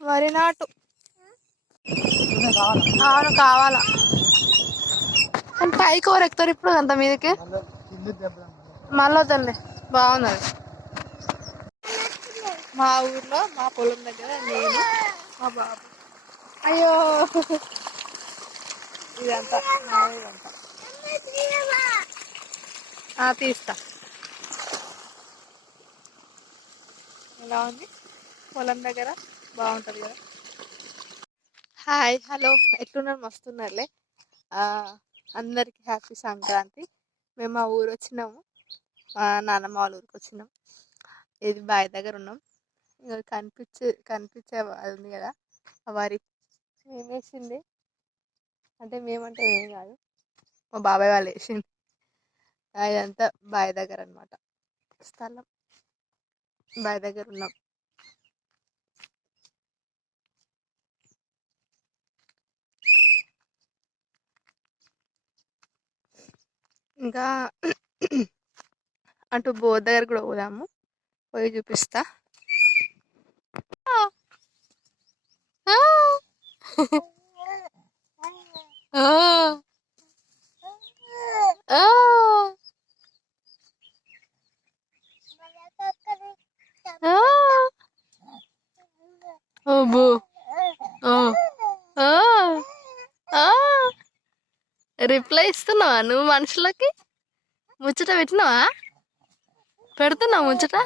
వరి నాటు అవును కావాలా. కానీ పైకి ఎవరు ఎక్కుతారు ఇప్పుడు అంత మీదకి? మళ్ళీ వద్దండి, బాగుంది అది. మా ఊర్లో మా పొలం దగ్గర నేను మా బాబు. అయ్యో ఇదంతా తీస్తా. ఎలా ఉంది పొలం దగ్గర? బాగుంటుంది కదా. హాయ్ హలో, ఎట్లున్నారు? మస్తున్నారులే. అందరికి హ్యాపీ సంక్రాంతి. మేము మా ఊరు వచ్చినాము, మా నాన్నమ్మ వాళ్ళ ఊరికి వచ్చినాం. ఇది బావి దగ్గర ఉన్నాం. ఇంకా కనిపించే అది ఉంది కదా, ఆ వరి మేము వేసింది. అంటే మేమంటే ఏం కాదు, మా బాబాయ్ వాళ్ళు వేసింది. ఇదంతా బావి దగ్గర అనమాట, స్థలం బావి దగ్గర ఉన్నాం. ఇంకా అటు బోర్ దగ్గర కూడా పోదాము, పోయి చూపిస్తా. రిప్లై ఇస్తున్నావా నువ్వు? మనుషులకి ముచ్చట పెట్టినావా? పెడుతున్నావు ముచ్చట?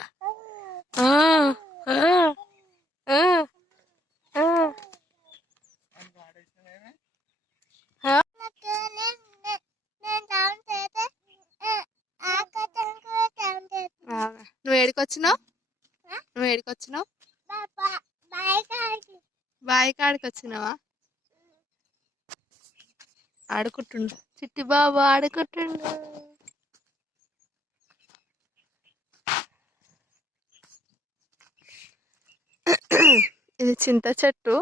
నువ్వు ఏడికొచ్చినావు? నువ్వు ఏడికొచ్చినావు? బావి కాడికి వచ్చినావా? ఆడుకుంటుండు చిట్టి బాబు, ఆడుకుంటుండు. ఇది చింత చెట్టు.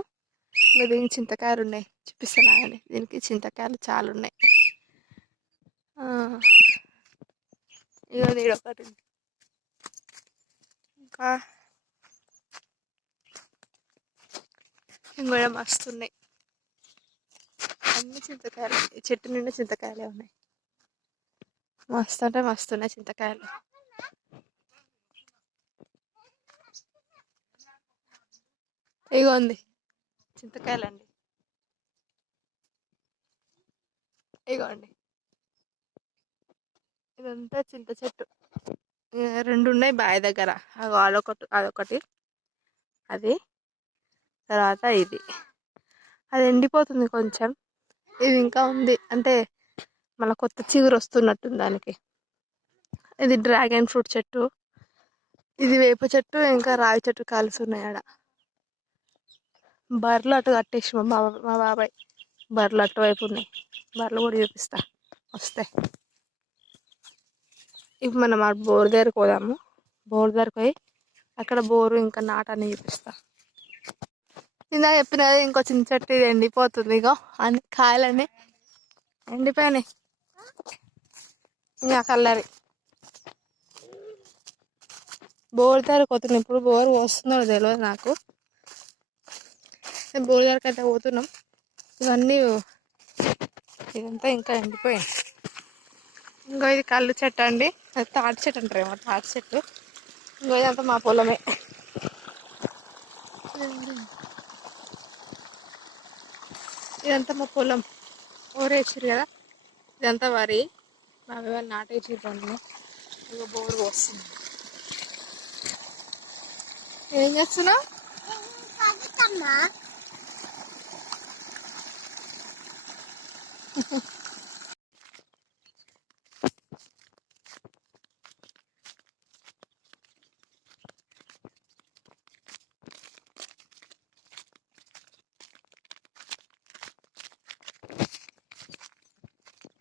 దీనికి చింతకాయలు ఉన్నాయి, చూపిస్తాను అని. దీనికి చింతకాయలు చాలా ఉన్నాయి. ఇదో ఒకటి, ఇంకా కూడా మస్తున్నాయి. అన్ని చింతకాయలు, ఈ చెట్టు నిండా చింతకాయలే ఉన్నాయి. మస్తు అంటే మస్తున్నాయి చింతకాయలు. ఇగోండి చింతకాయలండి, ఇగోండి. ఇదంతా చింత చెట్టు. రెండు ఉన్నాయి బావి దగ్గర, అదొకటి అది, తర్వాత ఇది. అది ఎండిపోతుంది కొంచెం, ఇది ఇంకా ఉంది. అంటే మళ్ళీ కొత్త చిగురు వస్తున్నట్టుంది దానికి. ఇది డ్రాగన్ ఫ్రూట్ చెట్టు, ఇది వేప చెట్టు, ఇంకా రావి చెట్టు కలిసి ఉన్నాయి ఆడ. బర్రెలు అటు కట్టేసి మా బాబాయ్ బర్రెలు అటువైపు ఉన్నాయి. బర్రెలు కూడా చూపిస్తా వస్తాయి. ఇప్పుడు మనం ఆ బోర్ దగ్గరకు పోదాము. బోర్ దగ్గరకు పోయి అక్కడ బోరు ఇంకా నాటాన్ని చూపిస్తా. ఇందాక చెప్పినది ఇంకో చిన్న చెట్టు, ఇది ఎండిపోతుంది. ఇగో అన్ని కాయలన్నీ ఎండిపోయినాయి. ఇంకా కల్లరి బోర్ దగ్గరకు పోతున్నాం. ఇప్పుడు బోర్ వస్తుందో తెలియదు నాకు. బోర్ దగ్గరకు అయితే పోతున్నాం. ఇవన్నీ ఇదంతా ఇంకా ఎండిపోయింది. ఇంకో ఇది కళ్ళు చెట్టు అండి, అది తాటి చెట్టు అంటారేమో, తాటి చెట్టు. ఇంకో ఇదంతా మా పొలమే. ఇదంతా మా పొలం, ఊరేసారు కదా. ఇదంతా వరి బాబాయ్ వాళ్ళు నాటేసారు పండుగ. ఇక బోరు వస్తుంది. ఏం చేస్తున్నావు?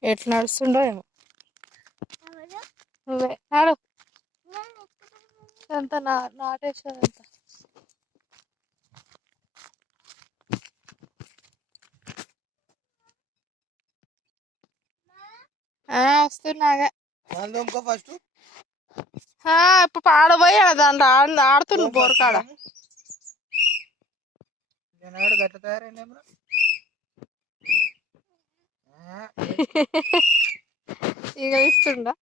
ఎట్లా నడుస్తుండో ఏమో. నువ్వే నాడు, ఇదంతా నాటేసేదంతా. వస్తున్నాగా ఫస్ట్. ఇప్పుడు పాడబోయి దాంట్లో ఆడుతుండు బోరకాడ. ఇక ఇస్తుండా.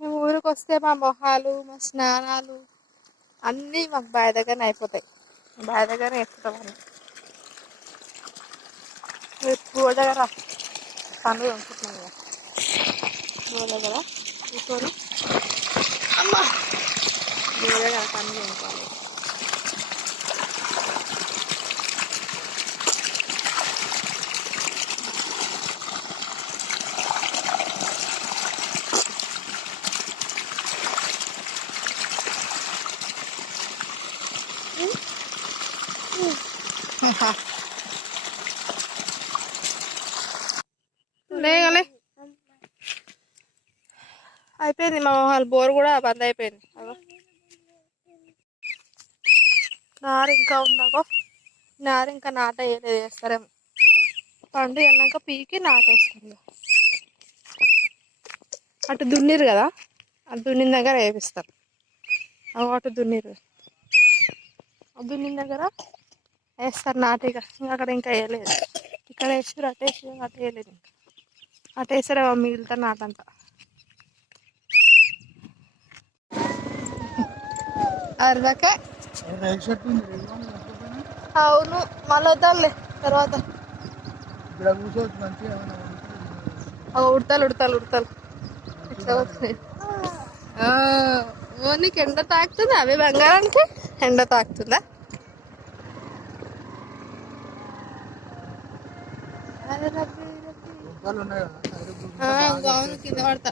మేము ఊరికి వస్తే మా మొహాలు మా స్నానాలు అన్నీ మాకు బావి దగ్గరనే అయిపోతాయి. బావి దగ్గరనే ఎక్కుతాం అని గోడ దగ్గర పనులు అనుకుంటున్నాం కదా. గోడ దగ్గర కూర్చొని అమ్మ గోడ దగ్గర పనులు అనుకోవాలి. లేగలే అయిపోయింది మా మొహాలు. బోర్ కూడా బంద్ అయిపోయింది. నారు ఇంకా ఉందాకో. నారు ఇంకా నాట వేయలేదు, వేస్తారేమో. పండు వెళ్ళాక పీకి నాటేస్తుంది. అటు దున్నిరు కదా, అటు దున్నిన దగ్గర వేపిస్తారు. అటు దున్నిరు, దున్నిన దగ్గర వేస్తారు నాటిగా. ఇంకా అక్కడ ఇంకా వేయలేదు. ఇక్కడ వేసారు, అటు వేసి అటు వేయలేదు. ఇంకా అటు వేసారేమో మిగులుతా నాటంతా. అరవకే అవును, మళ్ళీ వద్దాంలే తర్వాత. ఉడతలు ఉడతలు ఉడతలు ఇట్లా వస్తున్నాయి. నీకు ఎండ తాకుతుందా? అవి బంగారానికి ఎండ తాకుతుందా? అవును, కింద పడతా.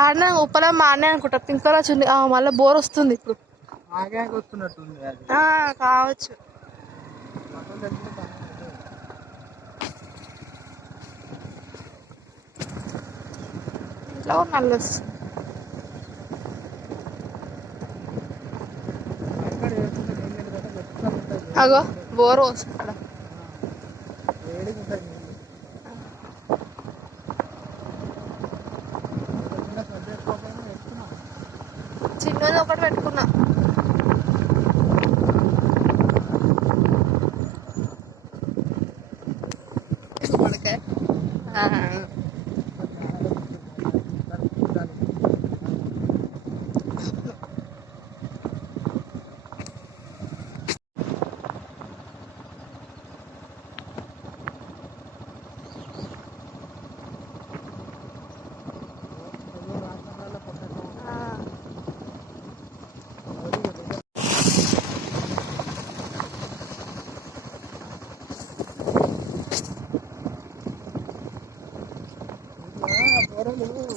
ఆడనే ఉప్పలే ఆడనే అనుకుంటా. పింక్ కలర్ వచ్చింది. మళ్ళీ బోర్ వస్తుంది ఇప్పుడు. కావచ్చు. ఇట్లా నల్లు వస్తుంది. అగో బోర్ వస్తుంది. చిన్నది ఒకటి పెట్టుకున్నా.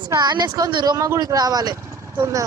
స్నానం వేసుకొని దుర్గమ్మ గుడికి రావాలి తొందర.